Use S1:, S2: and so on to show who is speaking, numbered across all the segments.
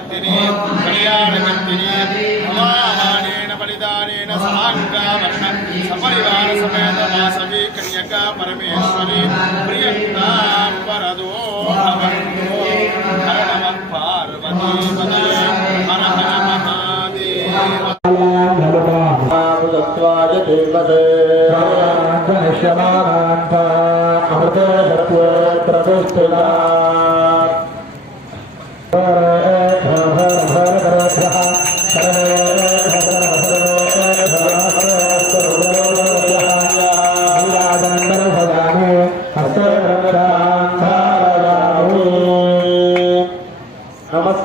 S1: తుష్టిగర్తిని కళ్యాణగర్తిని మమాహానేన బలిదానేన సహాంగావర్ణ సపరివార సమేత వాసవి కన్యకా పరమేశ్వరి ప్రియంతాం వరదో భవంతో హర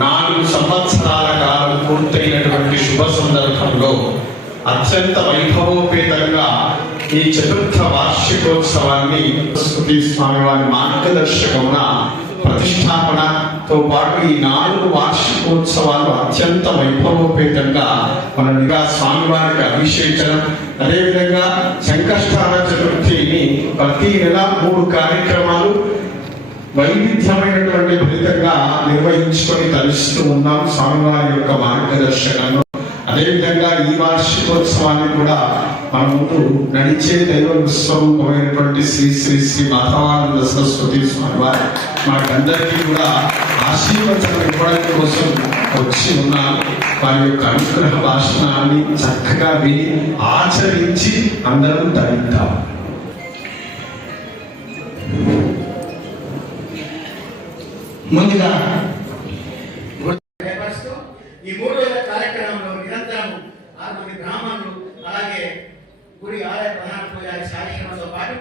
S1: నాలుగు సంవత్సరాల కాలం పూర్తయినటువంటి శుభ సందర్భంలో అత్యంత వైభవోపేతంగా ఈ చతుర్థ వార్షికోత్సవాన్ని సరస్వతి స్వామి వారి మార్గదర్శకమున ప్రతిష్టాపనతో పాటు ఈ నాలుగు వార్షికోత్సవాలు అత్యంత వైభవోపేతంగా మన నిగా స్వామివారికి అభిషేచనం అదేవిధంగా సంకష్టాల చతుర్థిని ప్రతి నెల మూడు కార్యక్రమాలు వైవిధ్యమైనటువంటి ఫలితంగా నిర్వహించుకొని తలుస్తూ ఉన్నాం స్వామివారి యొక్క మార్గదర్శకంలో అదేవిధంగా ఈ వార్షికోత్సవాన్ని కూడా
S2: మన ముందు నడిచే దైవ విశ్వరూపమైనటువంటి శ్రీ శ్రీ శ్రీ మాధవానంద సరస్వతి స్వామివారి మనకందరికీ కూడా ఆశీర్వచనం ఇవ్వడం కోసం వచ్చి ఉన్నారు వారి యొక్క అనుగ్రహ భాషణాన్ని చక్కగా విని ఆచరించి అందరం తగ్గిద్దాం
S3: ముందుగా ఏర్పరుస్తూ ఈ మూడు రోజుల కార్యక్రమంలో నిరంతరం ఆరు మంది బ్రాహ్మణులు అలాగే గుడి ఆలయ ప్రధాన పూజారి కార్యక్రమంతో పాటు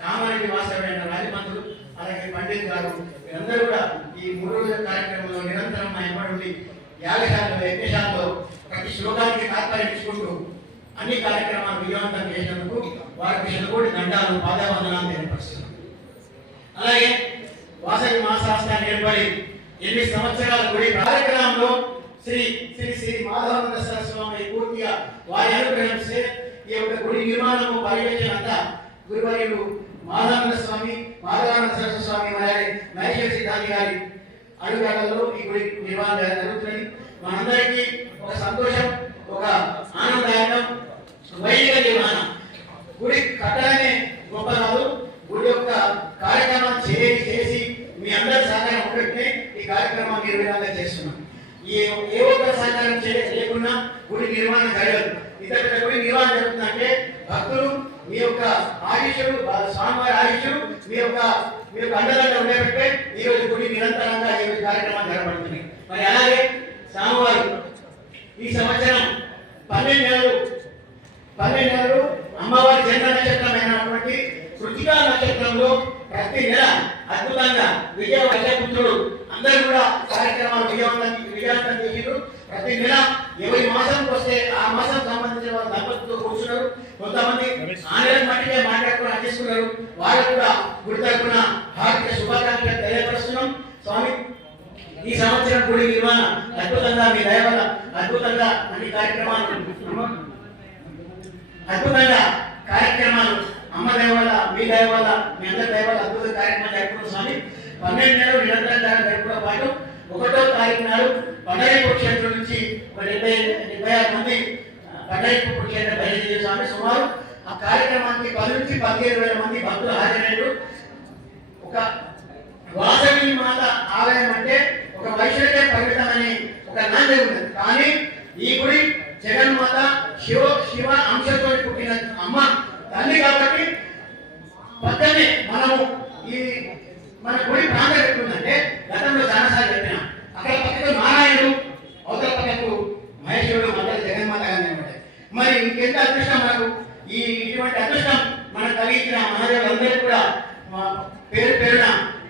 S3: కామారెడ్డి వాసమైన రాజమంతులు అలాగే పండిత్ గారు వీరందరూ కూడా ఈ మూడు రోజుల కార్యక్రమంలో నిరంతరం మా ఎంబడి యాగశాలలో యజ్ఞశాలలో ప్రతి శ్లోకానికి తాత్పర్యం ఇచ్చుకుంటూ అన్ని కార్యక్రమాలు విజయవంతం చేసినందుకు వారికి శతకోటి దండాలు పాదావందనాలు ఏర్పరుస్తున్నాం అలాగే వాసవి మాసాస్తాన్ని ఏర్పడి ఎనిమిది సంవత్సరాల గుడి కార్యక్రమంలో శ్రీ శ్రీ శ్రీ మాధవానంద సరస్వామి పూర్తిగా వారి అనుగ్రహిస్తే ఈ యొక్క గుడి నిర్మాణము పర్యవేక్షణ అంతా గురువర్యులు మాధవానంద స్వామి మాధవానంద సరస్వతి స్వామి వారి మహేశ్వర సిద్ధాంతి గారి అడుగులలో ఈ గుడి నిర్మాణం జరుగుతుంది మనందరికీ ఒక సంతోషం ఒక ఆనందదాయకం వైదిక నిర్మాణం. గుడి కట్టడమే గొప్ప కాదు గుడి యొక్క కార్యక్రమం చేసి చేసి మీ అందరి సహకారం ఒకటే ఈ కార్యక్రమాన్ని నిర్వహణగా చేస్తున్నాం. ఈ ఏ ఒక్క సహకారం లేకుండా గుడి నిర్మాణం జరగదు. ఇతర గుడి నిర్మాణం జరుగుతుందంటే భక్తులు మీ యొక్క ఆయుషులు స్వామివారి ఆయుషులు మీ యొక్క మీ యొక్క అండదండ ఉండేటట్టే ఈ రోజు గుడి నిరంతరంగా ఈ రోజు కార్యక్రమాలు జరగబడుతున్నాయి మరి అలాగే స్వామివారు ఈ సంవత్సరం పన్నెండు నెలలు పన్నెండు నెలలు అమ్మవారి జన్మ నక్షత్రమైనటువంటి కృతికా నక్షత్రంలో ప్రతి నెల అద్భుతంగా విజయ వైద్యపుత్రుడు అందరూ కూడా కార్యక్రమాలు విజయవంతం విజయవంతం చేసారు ప్రతి నెల ఇరవై మాసంకి వస్తే ఆ మాసం సంబంధించిన వాళ్ళు దంపతులతో కూర్చున్నారు. కొంతమంది ఆ మట్టిగా మాట్లాడుకుని అందిస్తున్నారు వాళ్ళు కూడా గుడి తరఫున హార్దిక శుభాకాంక్షలు తెలియపరుస్తున్నాం. స్వామి ఈ సంవత్సరం గుడి నిర్వహణ అద్భుతంగా మీ దయ వల్ల అద్భుతంగా అన్ని కార్యక్రమాలు అద్భుతంగా కార్యక్రమాలు అమ్మ దయ వల్ల మీ దయ వల్ల మీ అందరి దయ వల్ల అద్భుతంగా కార్యక్రమాలు జరుపుకున్న స్వామి పన్నెండు నెలలు నిరంతరంగా జరుపుకోవడం పాటు ఒకటో తారీఖు నాడు పండరీపు క్షేత్రం నుంచి ఒక డెబ్బై డెబ్బై ఆరు మంది పండరీపు క్షేత్రం బయలుదేరి స్వామి సుమారు. ఆ కార్యక్రమానికి పది నుంచి పదిహేను వేల మంది భక్తులు హాజరయ్యారు ఒక వాసవి మాత ఆలయం అంటే ఒక వైశ్వర్య పరిమితమని ఒక నాణ్యత ఉంది. కానీ ఈ గుడి జగన్ మరి ఇంకెంత అదృష్టం మనకు? ఈ ఇటువంటి అదృష్టం మనకు కలిగించిన మహాదేవులందరికీ కూడా పేరు పేరున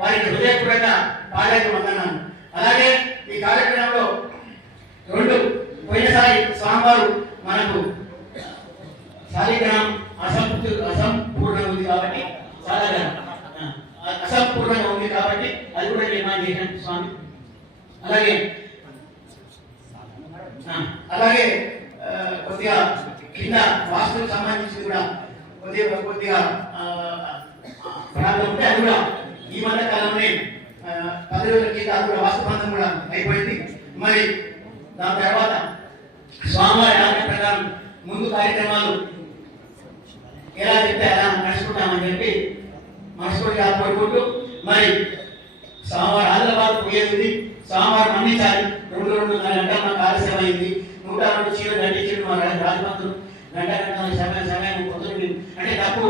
S3: వారికి హృదయపూర్వక పాలక వందనాలు అలాగే ఈ కార్యక్రమంలో రెండు పోయినసారి స్వామివారు మనకు శాలిగ్రామం అసంపూర్తి అసంపూర్ణంగా ఉంది కాబట్టి శాలిగ్రామం. అసంపూర్ణంగా ఉంది కాబట్టి అది కూడా నిర్మాణం చేశాను స్వామి. అలాగే అలాగే కొద్దిగా కింద వాస్తుకు సంబంధించి కూడా కొద్దిగా కొద్దిగా ఆ, ప్రాబ్లం ఉంటే అది కూడా ఈ మధ్య కాలంలోనే పది రోజుల కింద అది కూడా వాస్తు ప్రాంతం కూడా అయిపోయింది. మరి దాని తర్వాత స్వామివారి ఆజ్ఞ ప్రకారం ముందు కార్యక్రమాలు ఎలా చెప్తే అలా నడుచుకుంటామని చెప్పి మనస్ఫూర్తిగా కోరుకుంటూ మరి సోమవారం ఆదిలాబాద్ పోయేది స్వామివారు మన్నించాలి. రెండు రెండు గంటలు మాకు ఆలస్యం అయింది నూట రెండు చీరలు గంట చీరలు మా రాజమంతులు గంట సమయం సమయం పొద్దున్న అంటే తప్పు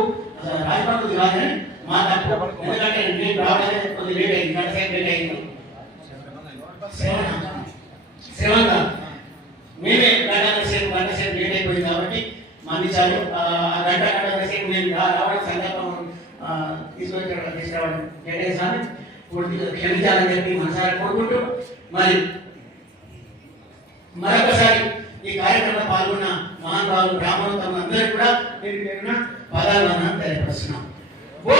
S3: రాజమంతులు కాదు మా తప్పు ఎందుకంటే నేను రావడమే కొద్ది లేట్ అయింది గంట సేపు లేట్ అయింది సేవంత మేమే గంట సేపు గంట సేపు లేట్ అయిపోయింది కాబట్టి మన్నించాలి ఆ గంట గంట సేపు నేను రా- రావడం సందర్భం తీసుకొచ్చిన తీసుకొచ్చి తీసుకురావడం కేటాయించాలి పూర్తిగా క్షమించాలని చెప్పి మనసారా కోరుకుంటూ మరి మరొకసారి మహానుభావులు బ్రాహ్మణులు అందరూ కూడా నేను పేరున పదాలను తెలియపరుస్తున్నాం ఓ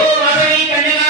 S3: కన్యగా